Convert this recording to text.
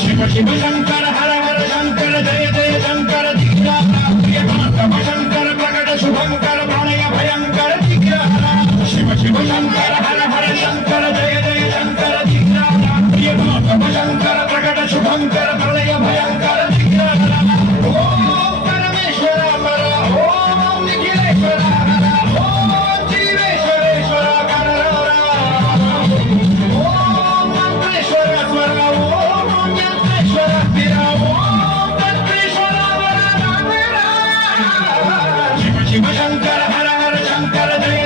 शिव शिव शंकर हर हर शंकर जय जय शंकर दिग्राम शंकर प्रकट शुभंकर प्रणय भयंकर दिग्राम शिव शिव शंकर हर हर शंकर जय जय शंकर दिग्राम शंकर प्रकट शुभंकर प्रणय भयंकर दिग्राम ओम परमेश्वर हर ओम निखिलेश्वर हर ओम जीवेश्वरेश्वर हर ओम मंत्रेश्वर स्वर ओम यंत्रेश्वर वीरा ओम तत्रेश्वर शिव शिव शंकर हर हर शंकर जय